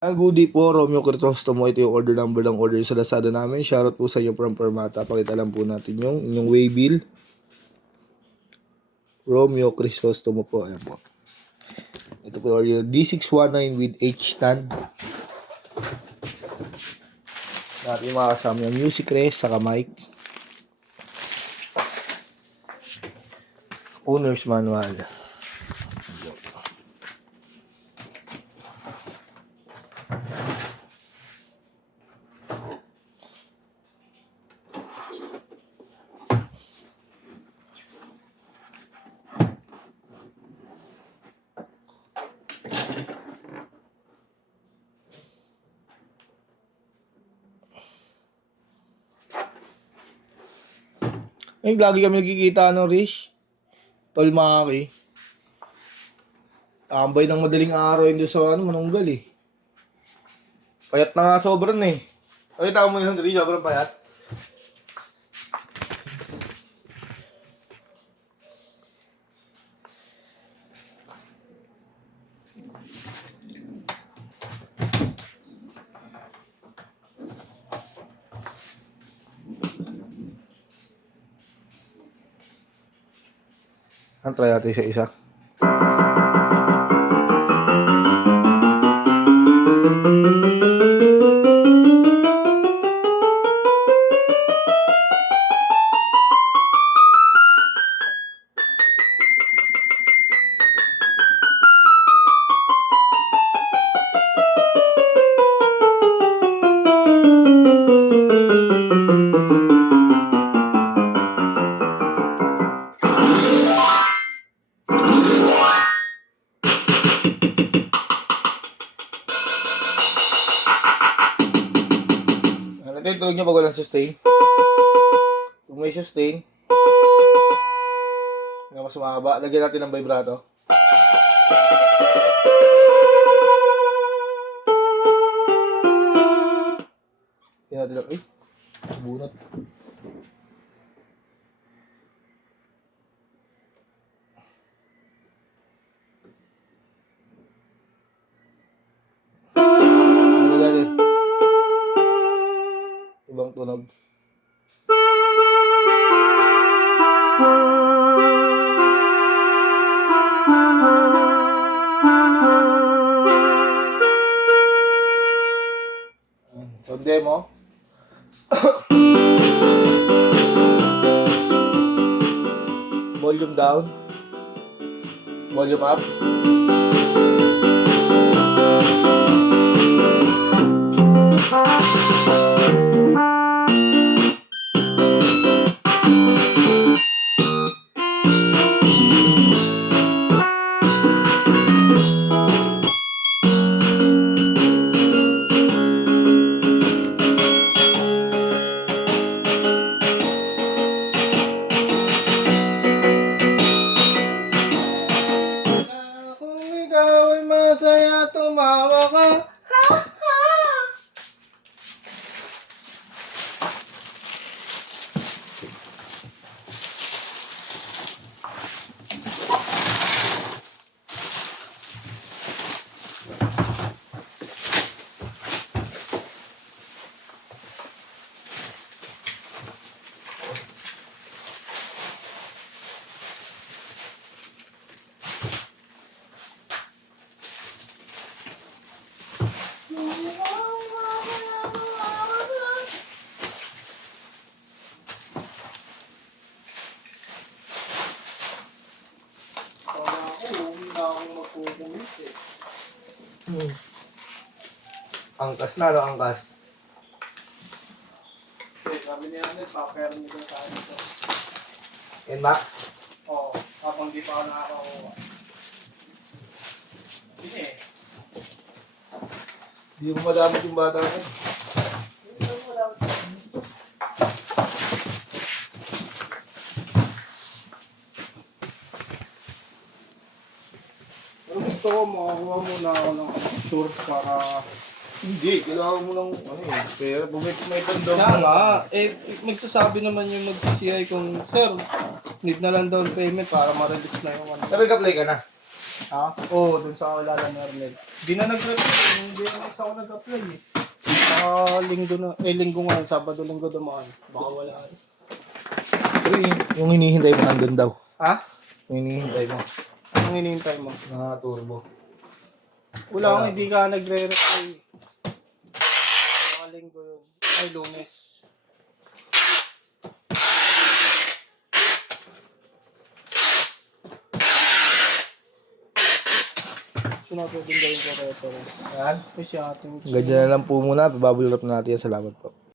Ang goodie po, Romeo Crisostomo. Ito yung order number ng order sa Lazada namin. Shoutout po sa inyo from Permata. Pakita lang po natin yung inyong way bill. Romeo Crisostomo po. Ayan po. Ito po yung order. D619 with H-stand. Natin yung mga kasama yung music rest, saka mic. Owner's manual. Ay, lagi kami nagkikita, Rish? Tol Maki. Tambay ng madaling araw yun doon sa Manunggal eh. Payat na nga sobrang eh. Ay, tao mo yun, Rish, sobrang payat. Ang try natin isa-isa. Tulog niyo pag walang sustain. Kung may sustain, nga mas mahaba, lagyan natin ng vibrato. Yan natin lang. Ay, bunot. Ano natin? Ibang tunog. So, demo. Volume down. Volume up. Masaya, tumawa ka. Angkas na, no? Angkas. Sabi niya namin, pa-pair nito sa akin ito. N-Max? Oo, habang di pa ako nakakakuha. Hindi eh. Hindi mo madamit yung bata ko. Pero gusto ko, makakuha muna ako ng short para... Hindi, kailangan mo ng pero may tandang Kaya nga, magsasabi naman yung mag-CCI kung, Sir, need na lang down payment para ma-release na yung ano. Nag-apply ka na? Ha? Oo, dun sa kilala ni Arnel. Di na hindi na isa ako nag-apply eh. Linggo na, linggo ngayon, Sabado, Linggo dumaan. Baka wala. Pero yung hinihintay mo nandun daw. Ha? Yung hinihintay mo. Anong hinihintay mo? Na turbo. Wala akong hindi ka nagre-reply. Baka linggo yun. Ay, Lunes. Sunod din gawin ko reference. Yan. Kasi ating Ganyan na lang po muna. Babulurap na natin yan. Salamat po.